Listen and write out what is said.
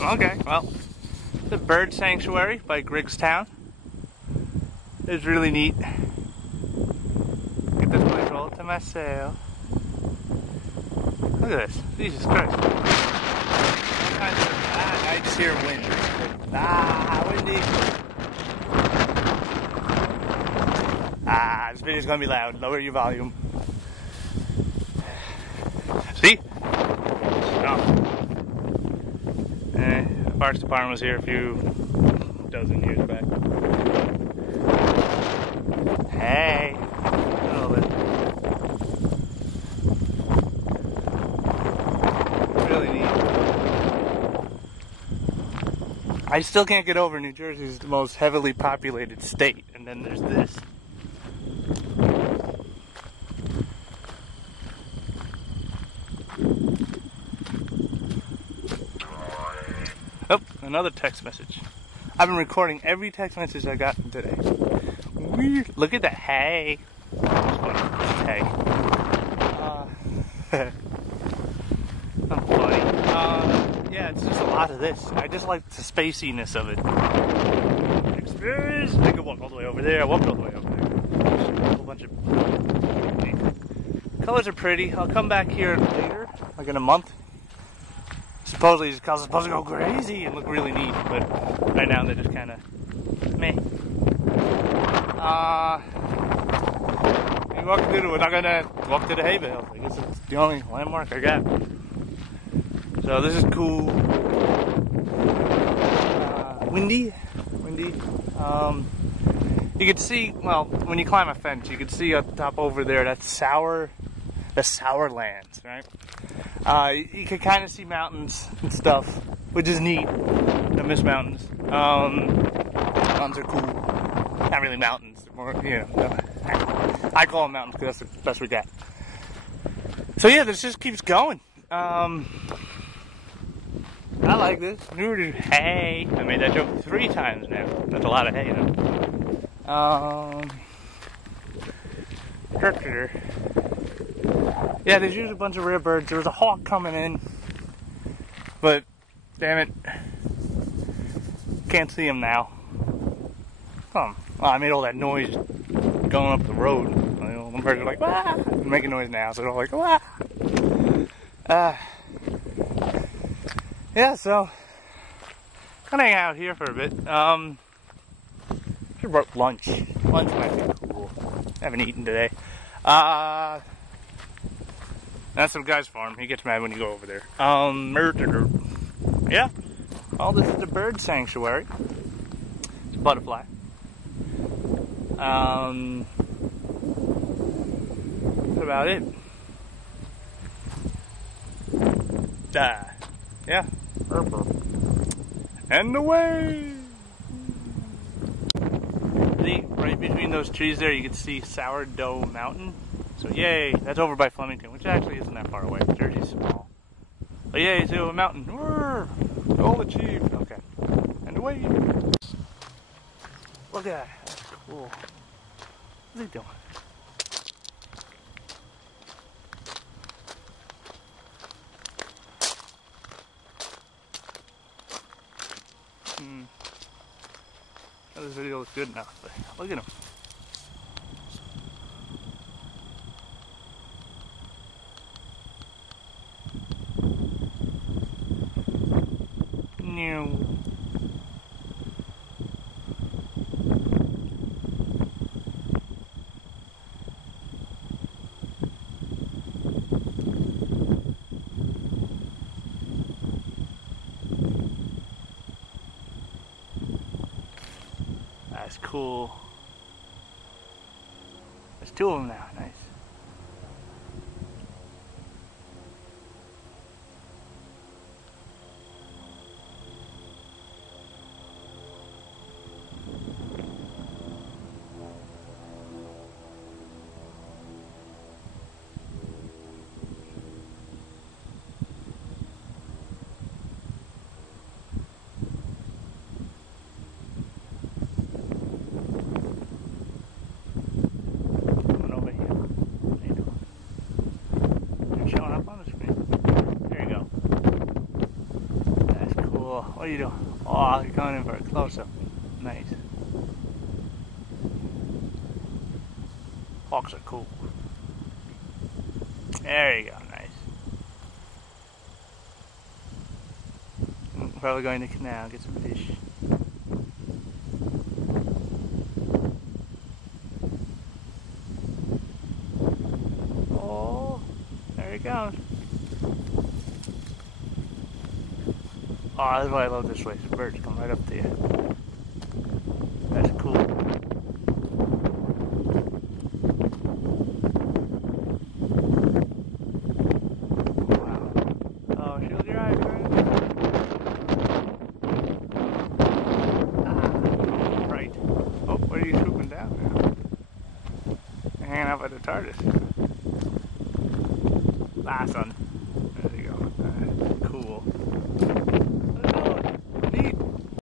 Okay, well, the bird sanctuary by Griggstown is really neat. Get this place all to myself. Look at this. Jesus Christ. I just hear wind. Windy. This video's gonna be loud. Lower your volume. See? Parks Department was here a few dozen years back. Hey! A little bit. Really neat. I still can't get over New Jersey is the most heavily populated state, and then there's this. Oh, another text message. I've been recording every text message I got today. Weird. Look at that. Hey. Hey. I'm funny. Yeah, it's just a lot of this. I just like the spaciness of it. Experience. I could walk all the way over there. I walked all the way over there. A whole bunch of colors are pretty. I'll come back here later, like in a month. Supposedly these cars are supposed to go crazy and look really neat, but right now they're just kind of meh. We're not gonna walk to the hay bale. I guess it's the only landmark I got. So this is cool. Windy. You can see, well, when you climb a fence, you can see up top over there the sour lands, right? You can kind of see mountains and stuff, which is neat. I miss mountains. Mountains are cool. Not really mountains, more, I call them mountains because that's the best we got. So yeah, this just keeps going. I like this. Hay. I made that joke 3 times now. That's a lot of hay, Yeah, there's usually a bunch of rare birds. There was a hawk coming in, but damn it, can't see him now. Well, I made all that noise going up the road. The birds are like, "Wah!" I'm making noise now, so they're all like, "Wah!" Yeah, so gonna hang out here for a bit. Should brought lunch. Lunch might be cool. Haven't eaten today. That's some guy's farm. He gets mad when you go over there. Yeah. Well, this is the bird sanctuary. It's a butterfly. That's about it. Yeah. And away! See, right between those trees there, you can see Sourdough Mountain. So yay, that's over by Flemington, which actually isn't that far away. Jersey's small. But yay, to a mountain. Goal achieved. Okay. And away. Look at that. That's cool. What's he doing? This video looks good enough, but look at him. That's cool. There's 2 of them now. Nice. What are you doing? Oh, you're coming in for a close-up. Nice. Hawks are cool. There you go, nice. Probably going to the canal, get some fish. Oh, there he goes. Oh, that's why I love this way. The birds come right up to you. That's cool. Wow. Oh, shield your eyes, friend. Ah, right. Oh, what are you swooping down now? You're hanging out by the TARDIS. Ah, son.